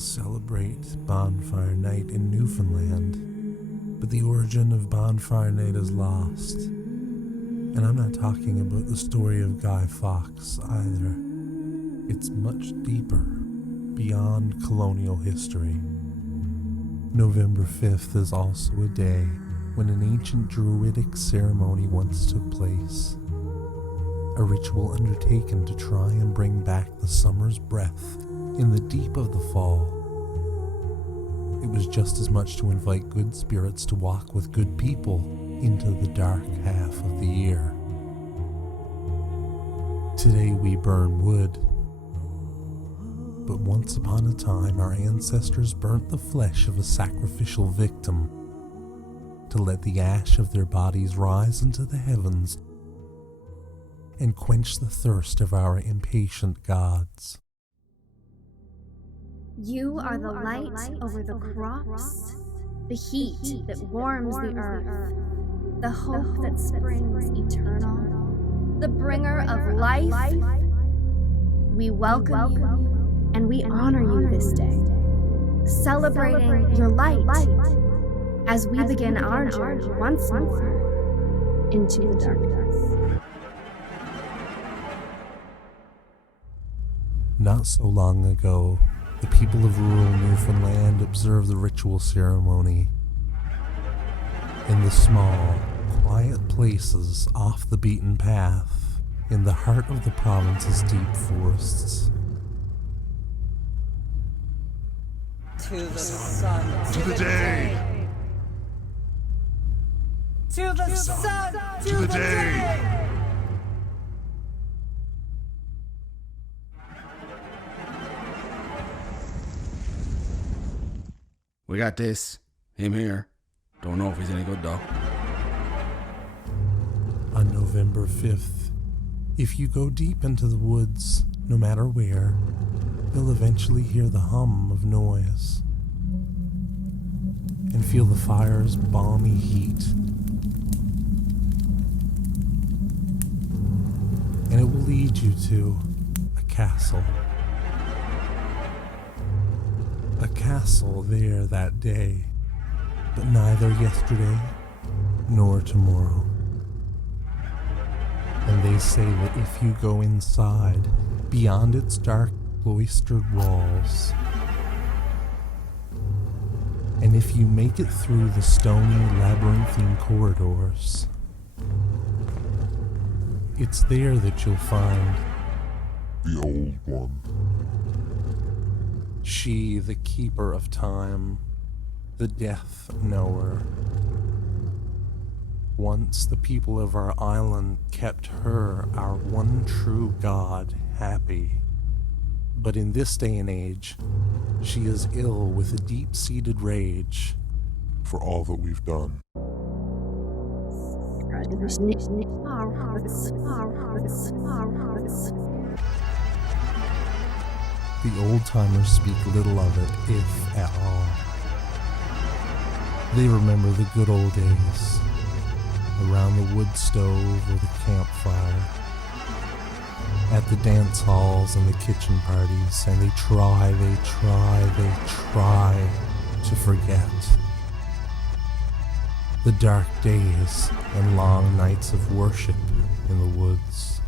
celebrate Bonfire Night in Newfoundland, but the origin of Bonfire Night is lost. And I'm not talking about the story of Guy Fawkes either. It's much deeper, beyond colonial history. November 5th is also a day when an ancient druidic ceremony once took place. A ritual undertaken to try and bring back the summer's breath in the deep of the fall. It was just as much to invite good spirits to walk with good people into the dark half of the year. Today we burn wood, but once upon a time our ancestors burnt the flesh of a sacrificial victim to let the ash of their bodies rise into the heavens and quench the thirst of our impatient gods. You are the light over the crops, the heat that warms the earth, the hope that springs eternal, the bringer of life. We welcome you and we honor you this day, celebrating your light as we begin our journey once more into the darkness. Not so long ago, the people of rural Newfoundland observed the ritual ceremony in the small, quiet places off the beaten path in the heart of the province's deep forests. To the sun, to the day, to the sun, to the day. We got this. Him here. Don't know if he's any good though. On November 5th, if you go deep into the woods, no matter where, you'll eventually hear the hum of noise and feel the fire's balmy heat. And it will lead you to a castle. A castle there that day, but neither yesterday nor tomorrow. And they say that if you go inside, beyond its dark cloistered walls, and if you make it through the stony labyrinthine corridors, it's there that you'll find The Old One. She, the keeper of time, the death knower. Once the people of our island kept her, our one true god, happy. But in this day and age, she is ill with a deep-seated rage For all that we've done. The old-timers speak little of it, if at all. They remember the good old days, around the wood stove or the campfire, at the dance halls and the kitchen parties, and they try to forget the dark days and long nights of worship in the woods.